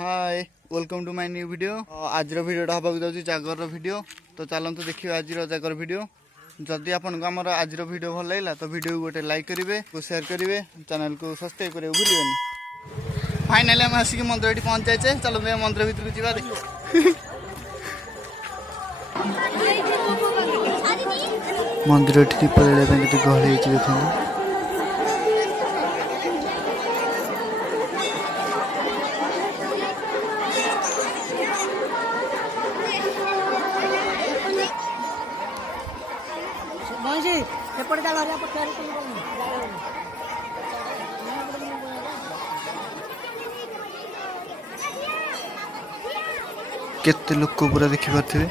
Hi welcome to my new video. आज भिडियोटा हवा जाऊँगी जागर वीडियो। तो चलते देखिए आज जागर वीडियो। जदि आपको आम आज वीडियो भल लगा तो वीडियो को गोटे लाइक करेंगे, शेयर करेंगे, चैनल को सब्सक्राइब करेंगे भूलिए। फाइनाली आम आसिक मंदिर ये पहुँच जाए। चलो मंदिर भितर को जा। मंदिर दीप जलाइए गहली देखते केते लोक पूरा देखी पारे।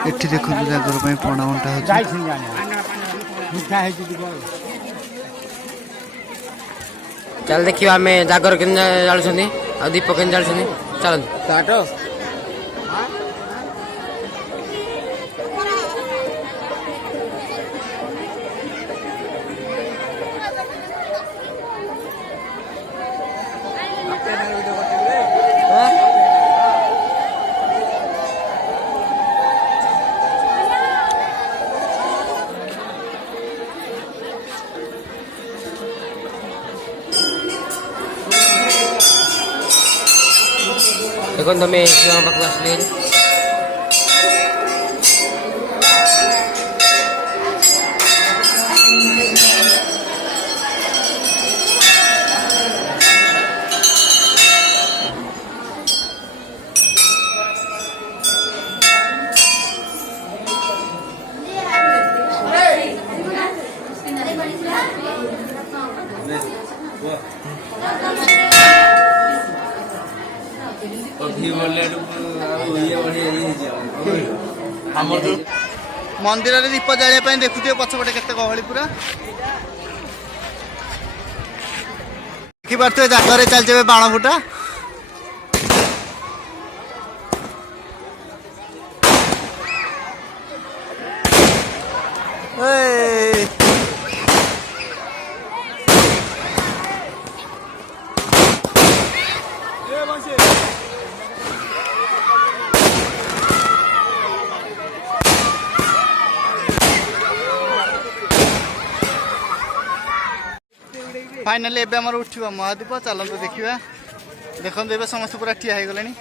एठी देखो जागर पे पणा बंटा हो। चल देखिए आम जागर के जालुं दीप के जालुं चल देखो तुम्हें पाक आसले मंदिर में दीप जाइए देखुए पछपटे केते गहली पूरा देखी पारे। जागर चलते बाण फुटा फाइनाली एबे हमर उठिबा महादीप। चलते देखिबा। देखंतु एबे समस्त पूरा ठिया हे गलेनी।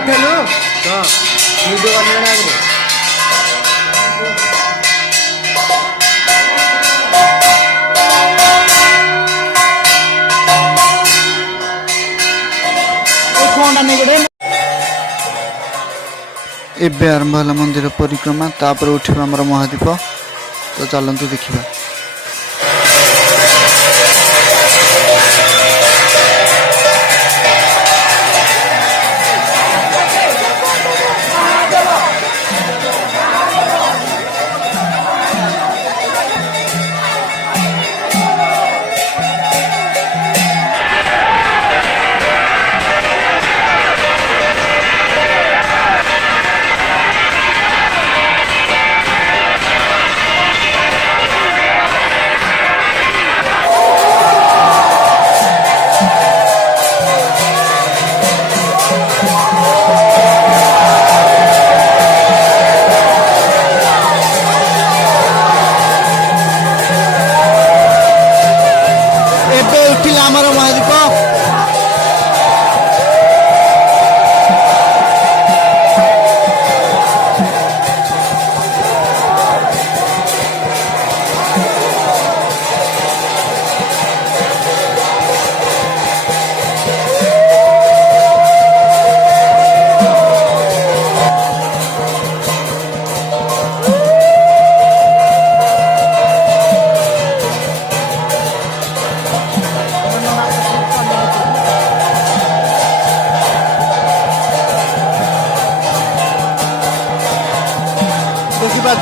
उठेलु तो वीडियो करने आगे एबे आरंभ है मंदिर परिक्रमा। तापर उठिबा हमर महादीप। तो चलंतु देखिबा।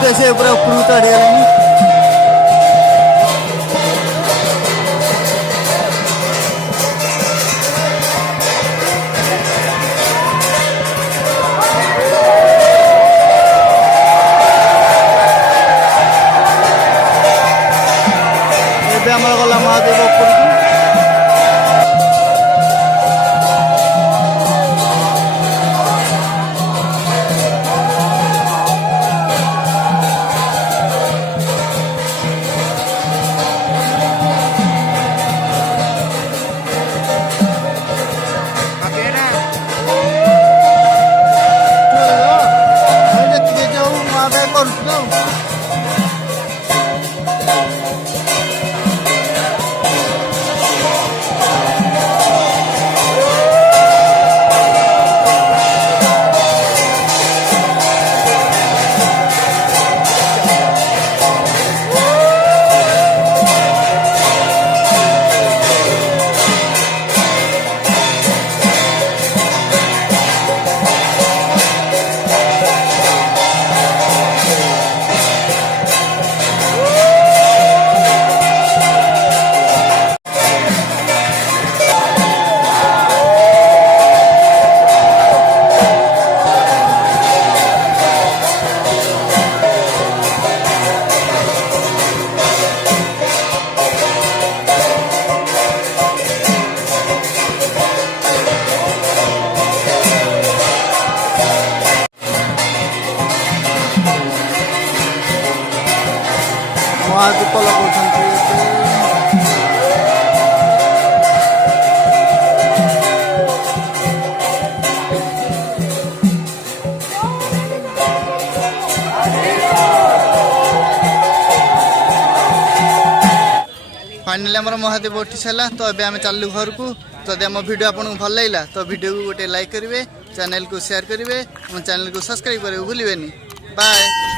ଦେଖିଲେ ସେ ପୁରା ଉପରକୁ ଚଢ଼ିଗଲେଣି। ଏବେ ଆମର ଗଲା ମହାଦେବ ଉପରକୁ। ମହାଦୀପ ଲଗାଉଛନ୍ତି। फाइनाली आम महादेव उठी सारा तो अभी आम चलू घर को। जदि आम वीडियो आपको भल लगा तो वीडियो को गोटे लाइक करेंगे, चैनल को शेयर करेंगे, चैनल को सब्सक्राइब करेंगे भूलें। बाय।